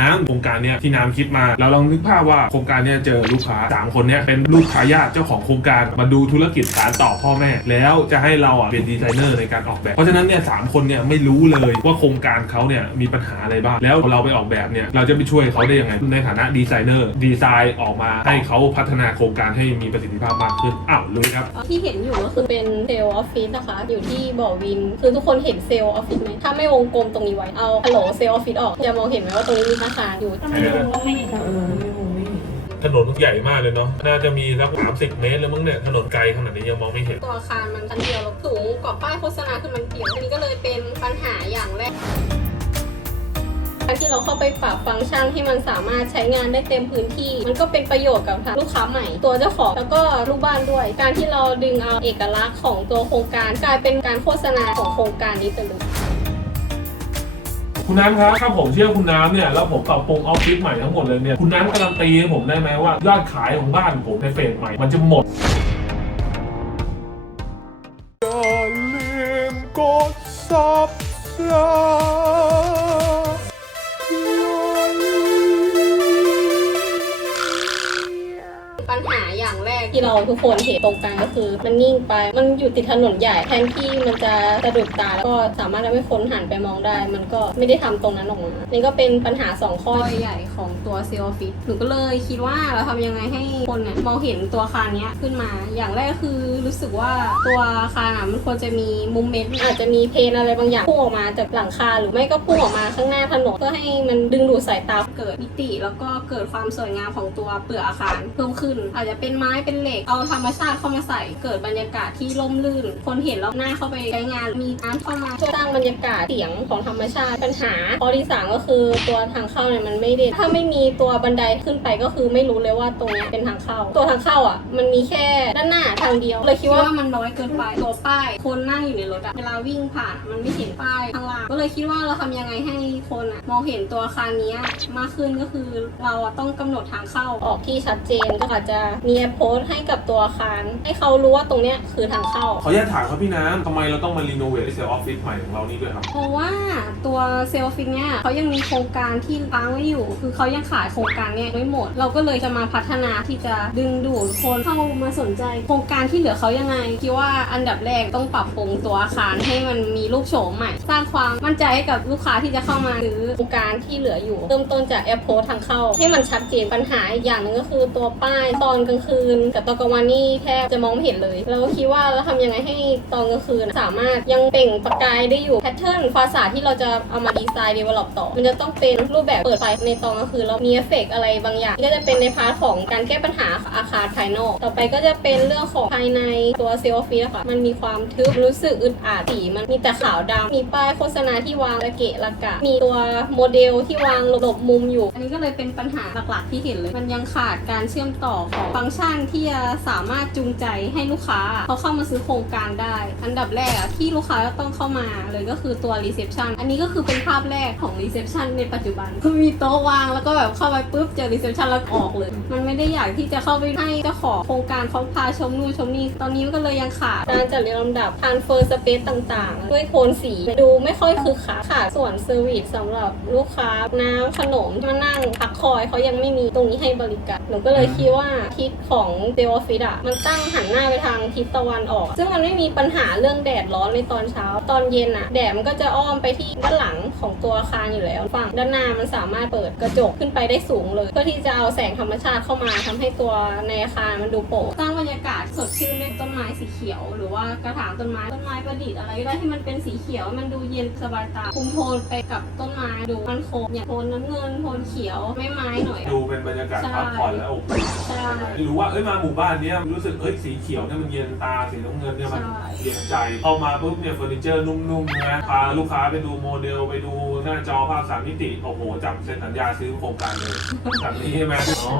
น้ำโครงการเนี้ยที่น้ำคิดมาเราลองนึกภาพว่าโครงการเนี้ยเจอลูกค้าสามคนเนี้ยเป็นลูกค้าญาติเจ้าของโครงการมาดูธุรกิจสารต่อพ่อแม่ แล้วจะให้เราอะเป็นดีไซเนอร์ในการออกแบบ เพราะฉะนั้นเนี่ยสามคนเนี่ยไม่รู้เลยว่าโครงการเขาเนี่ยมีปัญหาอะไรบ้าง แล้วเราไปออกแบบเนี่ยเราจะไปช่วยเขาได้ยังไงในฐานะดีไซเนอร์ดีไซน์ออกมาให้เขาพัฒนาโครงการให้มีประสิทธิภาพมากขึ้นอ้าวลุยครับที่เห็นอยู่ก็คือเป็นเซลล์ออฟฟิศนะคะ อยู่ที่บ่อวิน คือทุกคนเห็นเซลล์ออฟฟิศไหมถ้าไม่วงกลมตรงนี้ไว้เอาฮัลโหลเซลล์ออฟฟิศออกจะมองเห็นไหมว่าตรงนี้มีอาคารอยู่ทำไมลุงก็ไม่เห็นเออไม่คงไม่ถนนใหญ่มากเลยเนาะ น่าจะมีสักสามสิบเมตรแล้วมั้งเนี่ย ถนนไกลขนาดนี้ยังมองไม่เห็น ตัวอาคารมันชั้นเดียวแล้วสูงกว่าป้ายโฆษณาคือมันเกี่ยวอันนี้ก็เลยเป็นปัญหาอย่างแรกการที่เราเข้าไปปรับฟังก์ชันให้มันสามารถใช้งานได้เต็มพื้นที่ มันก็เป็นประโยชน์กับทางลูกค้าใหม่ ตัวเจ้าของแล้วก็ลูกบ้านด้วย การที่เราดึงเอาเอกลักษณ์ของตัวโครงการ กลายเป็นการโฆษณาของโครงการนี้ไปเลย คุณน้ำครับถ้าผมเชื่อคุณน้ำเนี่ยแล้วผมปรับปรุงออฟฟิศใหม่ทั้งหมดเลยเนี่ยคุณน้ำการันตีให้ผมได้ไหมว่ายอดขายของบ้านผมในเฟสใหม่มันจะหมด อย่าลืมกด subscribe เราทุกคนเห็นตรงกันก็คือมันนิ่งไป มันอยู่ติดถนนใหญ่แทนที่มันจะสะดุดตาแล้วก็สามารถทำให้คนหันไปมองได้ มันก็ไม่ได้ทำตรงนั้นออกมา นี่ก็เป็นปัญหา 2 ข้อใหญ่ของตัวเซลล์ฟิตหนูก็เลยคิดว่าเราทำยังไงให้คนเนี่ยมองเห็นตัวอาคารเนี้ยขึ้นมา อย่างแรกคือรู้สึกว่าตัวอาคารอะมันควรจะมีมุมเมนต์อาจจะมีเพนอะไรบางอย่างพุ่งออกมาจากหลังคาหรือไม่ก็พุ่งออกมาข้างหน้าถนนเพื่อให้มันดึงดูดสายตาเกิดมิติ แล้วก็เกิดความสวยงามของตัวเปลือกอาคารเพิ่มขึ้น อาจจะเป็นไม้เป็นเหล็กเอาธรรมชาติเข้ามาใส่ เกิดบรรยากาศที่ร่มรื่น คนเห็นแล้วหน้าเข้าไปใช้งาน มีน้ำเข้ามาช่วยสร้างบรรยากาศเสียงของธรรมชาติ ปัญหาข้อที่สามก็คือตัวทางเข้าเนี่ยมันไม่เด่นถ้าไม่มีตัวบันไดขึ้นไปก็คือไม่รู้เลยว่าตรงนี้เป็นทางเข้า ตัวทางเข้าอะ มันมีแค่ด้านหน้าทางเดียว เลยคิดว่ามันน้อยเกินไป ตัวป้าย คนนั่งอยู่ในรถอะเวลาวิ่งผ่านมันไม่เห็นป้ายข้างล่าง ก็เลยคิดว่าเราทำยังไงให้คนอะมองเห็นตัวอาคารนี้มากขึ้นก็คือเราอะต้องกำหนดทางเข้าออกที่ชัดเจนก็อาจจะมีโพสต์ให้กับตัวอาคาร ให้เขารู้ว่าตรงเนี้ยคือทางเข้า ขออนุญาตถามครับพี่น้ำทำไมเราต้องมารีโนเวทเซลล์ออฟฟิศใหม่ของเรานี่ด้วยครับ เพราะว่าตัวเซลฟิงเนี่ยเขายังมีโครงการที่ค้างไว้อยู่ คือเขายังขายโครงการเนี่ยไม่หมด เราก็เลยจะมาพัฒนาที่จะดึงดูดคนเข้ามาสนใจ โครงการที่เหลือเขายังไงคิดว่าอันดับแรกต้องปรับปรุงตัวอาคารให้มันมีรูปโฉมใหม่ สร้างความมั่นใจให้กับลูกค้าที่จะเข้ามาซื้อโครงการที่เหลืออยู่เริ่มต้นจากแอปโพสทางเข้า ให้มันชัดเจนปัญหาอีกอย่างหนึ่งก็คือตัวป้ายตอนกลางคืนกับตอนกลางวันนี่แทบจะมองไม่เห็นเลยเราก็คิดว่าเราทำยังไงให้ตอนกลางคืนสามารถยังเปล่งประกายได้อยู่แพทเทิร์นภาษาที่เราจะเอามาดีไซน์ develop ต่อ มันจะต้องเป็นรูปแบบเปิดไฟในตอนกลางคืนแล้วมีเอฟเฟกต์อะไรบางอย่างก็จะเป็นในพาร์ทของการแก้ปัญหาอาคารภายนอก ต่อไปก็จะเป็นเรื่องของภายในตัวเซลล์ออฟฟิศอะค่ะมันมีความทึบรู้สึกอึดอัดสีมันมีแต่ขาวดำมีป้ายโฆษณาที่วางระเกะระกะ มีตัวโมเดลที่วางหลบมุมอยู่ อันนี้ก็เลยเป็นปัญหาหลักๆที่เห็นเลย มันยังขาดการเชื่อมต่อของฟังก์ชันที่จะสามารถจูงใจให้ลูกค้าเขาเข้ามาซื้อโครงการได้ อันดับแรกอะที่ลูกค้าต้องเข้ามาเลยก็คือตัวรีเซพชันอันนี้ก็คือเป็นภาพแรกของรีเซพชันในปัจจุบันคือมีโต๊ะวางแล้วก็แบบเข้าไปปุ๊บเจอรีเซพชันแล้วออกเลย มันไม่ได้อยากที่จะเข้าไปให้เจ้าของโครงการเขาพาชมนู่นชมนี่ตอนนี้มันก็เลยยังขาดการจัดเรียงลำดับทานเฟอร์สเปซต่างๆ ด้วยโทนสีดูไม่ค่อยคือขาขาดส่วนเซอร์วิสสำหรับลูกค้าน้ำขนมมานั่งพักคอยเขายังไม่มีตรงนี้ให้บริการหนูก็เลยคิดว่าทิศของเซลล์ออฟฟิศอะมันตั้งหันหน้าไปทางทิศตะวันออก ซึ่งมันไม่มีปัญหาเรื่องแดดร้อนในตอนเช้า ตอนเย็นอะแดดมันก็จะอ้อมไปที่ด้านหลังของตัวอาคารอยู่แล้วฝั่งด้านหน้ามันสามารถเปิดกระจกขึ้นไปได้สูงเลย เพื่อที่จะเอาแสงธรรมชาติเข้ามาทำให้ตัวในอาคารมันดูโปร่งสร้างบรรยากาศสดชื่นด้วยต้นไม้สีเขียว หรือว่ากระถางต้นไม้ต้นไม้ประดิษฐ์อะไรก็ได้ที่มันเป็นสีเขียวมันดูเย็นสบายตาคุมโทนไปกับต้นไม้ดูมันโคงอย่างโทนน้ำเงินโทนเขียวไม่ไม้หน่อยอะดูเป็นบรรยากาศใช่พักผ่อนและอบอุ่นใช่หรือว่าเอ้ยมาหมู่บ้านเนี้ยรู้สึกเอ้ยสีเขียวเนี่ยมันเย็นตาสีน้ำเงินเนี่ยมันใช่ เย็นใจเข้ามาปุ๊บเนี่ยเฟอร์นิเจอร์นุ่มๆนะพาลูกค้าไปดูโมเดลไปดูหน้าจอภาพสามมิติโอ้โหจับเซ็นสัญญาซื้อโครงการเลยแบบนี้ใช่ไหมอ๋อ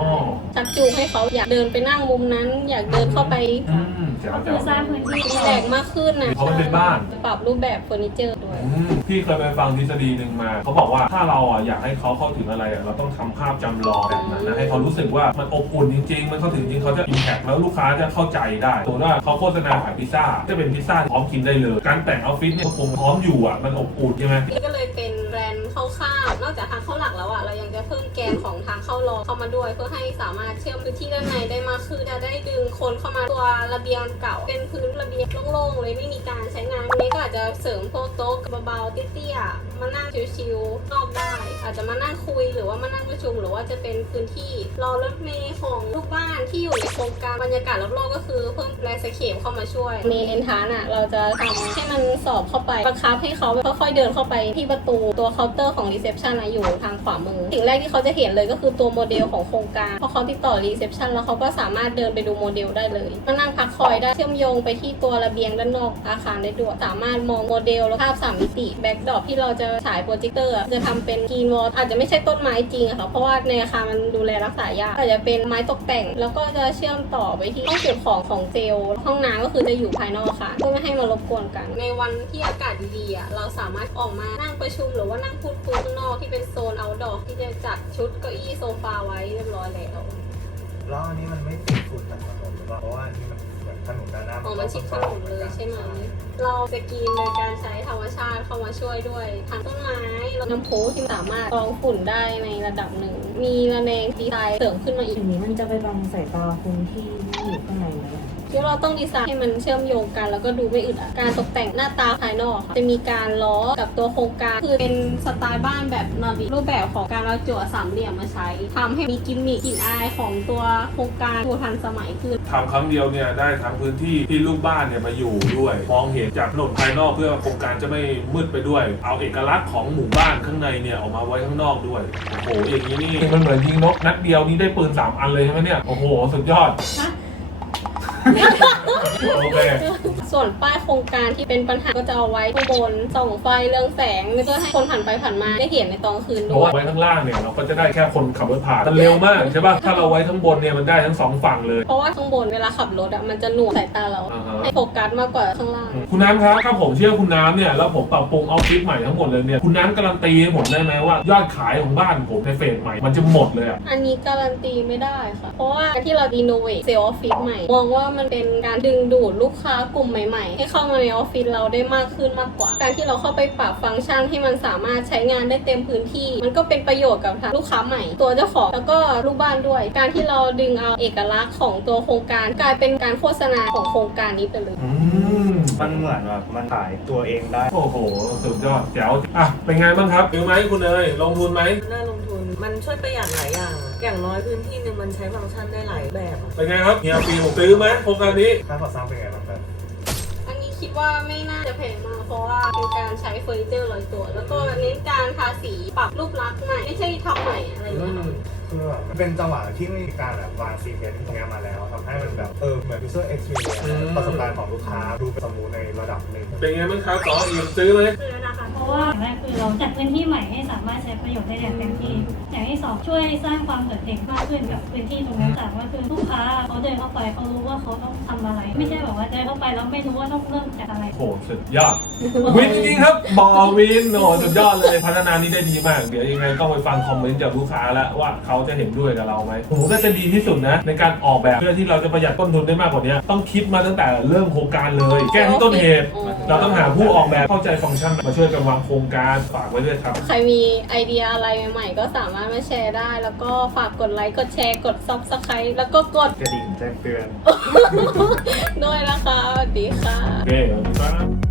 ชักจูงให้เขาอยากเดินไปนั่งมุมนั้น อยากเดินเข้าไปอืมแจ๋วก็แจ๋คือวสร้างพื้นที่แตกมากขึ้นนะเพราะมันเป็นบ้าน ปรับรูปแบบเฟอร์นิเจอร์ด้วย อืมพี่เคยไปฟังทฤษฎีหนึ่งมา เขาบอกว่าถ้าเราอะอยากให้เขาเข้าถึงอะไรอะเราต้องทำภาพจำลองแบบนั้นนะให้เขารู้สึกว่ามันอบอุ่นจริง ๆ มันเข้าถึงจริงเขาจะอิมแพคแล้วลูกค้าจะเข้าใจได้ติว่าเขาโฆษณาขายพิซซ่าจะเป็นพิซซ่าพร้อมกินได้เลย การแต่งออฟฟิศเนี่ยคงพร้อมอยู่อะมันอบอุ่นใช่ไหมนี่ก็เลยเป็นแบรนด์ข้าข้ามนอกจากทางเข้าหลักแล้วอะเรายังจะเพิ่มแกนของทางเข้ารองเข้ามาด้วย เพื่อให้สามารถเชื่อมพื้นที่ด้านในได้มากขึ้นจะได้ดึงคนเข้ามาตัวระเบียงเก่า เป็นพื้นระเบียงโล่งๆเลยไม่มีการใช้งานนี้ก็อาจจะเสริมพวกโต๊ะเบาๆเตี้ยๆมานั่งชิวๆนอกได้ อาจจะมานั่งคุยหรือว่ามานั่งประชุม หรือว่าจะเป็นพื้นที่รอรถเมล์ของลูกบ้านที่อยู่ รงการบรรยากาศรอบๆก็คือเพิ่มแรงสเคปเข้ามาช่วยเมนเอนทานอะ เราจะทำให้มันสอบเข้าไปบังคับให้เขาค่อยๆเดินเข้าไปที่ประตูตัวเคาน์เตอร์ของรีเซพชันนะอยู่ทางขวามือ สิ่งแรกที่เขาจะเห็นเลยก็คือตัวโมเดลของโครงการพอเขาติดต่อรีเซพชันแล้วเขาก็สามารถเดินไปดูโมเดลได้เลยมานั่งพักคอยได้เชื่อมโยงไปที่ตัวระเบียงด้านนอกอาคารได้ด้วยสามารถมองโมเดลและภาพสามมิติแบ็กดรอปที่เราจะฉายโปรเจคเตอร์จะทำเป็นกรีนวอลอาจจะไม่ใช่ต้นไม้จริงอะค่ะเพราะว่าในอาคารมันดูแลรักษายากอาจจะเป็นไม้ตกแต่ง แล้วก็จะเชื่อมต่อไปที่ห้องเก็บของของเจล ห้องน้ำก็คือจะอยู่ภายนอกอาค่ะ เพื่อไม่ให้มารบกวนกัน ในวันที่อากาศดีๆอะเราสามารถออกมานั่งประชุมหรือว่านั่งพูดคุยข้างนอกที่เป็นโซน outdoor ที่จะจัดชุดเก้าอี้โซฟาไว้เรียบร้อยแล้วแล้วอันนี้มันไม่ติดฝุ่นจากถนนหรือเปล่าเพราะว่าอันนี้มันเหมือนถนนด้านหน้าอ๋อมันชิดถนนเลยใช่ไหม เราจะกินโดยการใช้ธรรมชาติเข้ามาช่วยด้วยทั้งต้นไม้แล้วน้ำพุที่สามารถกรองฝุ่นได้ในระดับหนึ่ง มีระแนงดีไซน์เสริมขึ้นมาอีกอย่งนี้มันจะไปบังสายตาคนที่อยู่ข้างในไหม ที่เราต้องดีไซน์ให้มันเชื่อมโยงกัน แล้วก็ดูไม่อึดอัดการตกแต่งหน้าตาภายนอกค่ะจะมีการล้อกับตัวโครงการคือเป็นสไตล์บ้านแบบนอร์ดิกรูปแบบของการเอาจั่วสามเหลี่ยมมาใช้ทำให้มีกิมมิคกลิ่นอายของตัวโครงการดูทันสมัยขึ้นทำครั้งเดียวเนี่ยได้ทั้งพื้นที่ที่ลูกบ้านเนี่ยมาอยู่ด้วย มองเห็นจากถนนภายนอกเพื่อโครงการจะไม่มืดไปด้วย เอาเอกลักษณ์ของหมู่บ้านข้างในเนี่ยออกมาไว้ข้างนอกด้วยโอ้โหอย่างนี้นี่มันเหมือนยิงนกนัดเดียวนี่ได้ปืนสามอันเลยใช่ไหมเนี่ยโอ้โหสุดยอดฮะ โอเค ส่วนป้ายโครงการที่เป็นปัญหาก็จะเอาไว้ข้างบนส่องไฟเรืองแสงเพื่อให้คนผ่านไปผ่านมาได้เห็นในตอนคืนเพด้ราะวว่าย ไว้ข้างล่างเนี่ยเราก็จะได้แค่คนขับรถผ่านมันเร็วมากใช่ป่ะถ้าเราไว้ข้างบนเนี่ยมันได้ทั้งสองฝั่งเลย เพราะว่าข้างบนเวลาขับรถอะมันจะหน่วงสายตาเรา อ่าฮะ ให้โฟกัสมากกว่าข้างล่าง คุณน้ำครับถ้าผมเชื่อคุณน้ำเนี่ยแล้วผมปรับปรุงออฟฟิศใหม่ทั้งหมดเลยเนี่ยคุณน้ำการันตีให้ผมได้ไหมว่ายอดขายของบ้านผมในเฟสใหม่มันจะหมดเลยอะ อันนี้การันตีไม่ได้ค่ะ เพราะว่าการที่เราดีโนเวทเซลล์ออฟฟิศใหม่ มองว่ามันเป็นการดึงดูดลูกค้ากลุ่มใหม่ๆ ให้เข้ามาในออฟฟิศเราได้มากขึ้นมากกว่า การที่เราเข้าไปปรับฟังก์ชันให้มันสามารถใช้งานได้เต็มพื้นที่ มันก็เป็นประโยชน์กับทางลูกค้าใหม่ ตัวเจ้าของแล้วก็ลูกบ้านด้วย การที่เราดึงเอาเอกลักษณ์ของตัวโครงการ กลายเป็นการโฆษณาของโครงการนี้ไปเลยอืมมันเหมือนแบบมันขายตัวเองได้ โอ้โห สุดยอดแจ๋วอะเป็นไงบ้างครับซื้อไหมคุณเนยลงทุนไหม น่าลงทุน มันช่วยประหยัดหลายอย่างอย่างน้อยพื้นที่หนึ่งมันใช้ฟังก์ชันได้หลายแบบอะ เป็นไงครับเฮียปีผมซื้อไหมโครงการนี้ ค่าก่อสร้างเป็นไงบ้างครับอันนี้ คิดว่าไม่น่าจะแพงมากเพราะว่าเป็นการใช้เฟอร์นิเจอร์ลอยตัว แล้วก็เน้นการทาสีปรับรูปลักษณ์ใหม่ไม่ใช่ทำใหม่อะไรอย่างเงี้ย ค่ะคือแบบมันเป็นจังหวะที่มีการแบบวางซีเควนต์ตรงเนี้ยมาแล้วทำให้มันแบบเออเหมือน user experience อืม ประสบการณ์ของลูกค้าดูเป็นสมูทในระดับหนึ่ง เป็นไงบ้างครับต่อเอียมซื้อไหม ซื้อนะคะ เพราะว่าอย่างแรกคือเราจัดพื้นที่ใหม่ให้สามารถใช้ประโยชน์ได้อย่างเต็มที่อย่างที่สองช่วยสร้างความโดดเด่นมากขึ้นกับพื้นที่ตรงนั้นจากว่าคือลูกค้าเขาเดินเข้าไปเขารู้ว่าเขาต้องทำอะไร ไม่ใช่แบบว่าเดินเข้าไปแล้วไม่รู้ว่าต้องเริ่มจากอะไรโอ้โหสุดยอด วินจริงๆครับ บอวินโอ้โหสุดยอดเลย พัฒนานี้ได้ดีมาก เดี๋ยวยังไงต้องไปฟังคอมเมนต์จากลูกค้าแล้วว่าเขาจะเห็นด้วยกับเราไหมผมก็จะดีที่สุดนะ ในการออกแบบเพื่อที่เราจะประหยัดต้นทุนได้มากกว่านี้ต้องคิดมาตั้งแต่เริ่มโครงการเลย แก้ที่ต้นเหตุ เราต้องหาผู้ออกแบบเข้าใจฟังก์ชันมาช่วยกันวางโครงการฝากไว้ด้วยครับ ใครมีไอเดียอะไรใหม่ๆ ก็สามารถมาแชร์ได้ แล้วก็ฝากกดไลค์กดแชร์กด subscribe แล้วก็กดกระดิ่งแจ้งเตือนด้วยนะคะสวัสดีค่ะโอเคครับ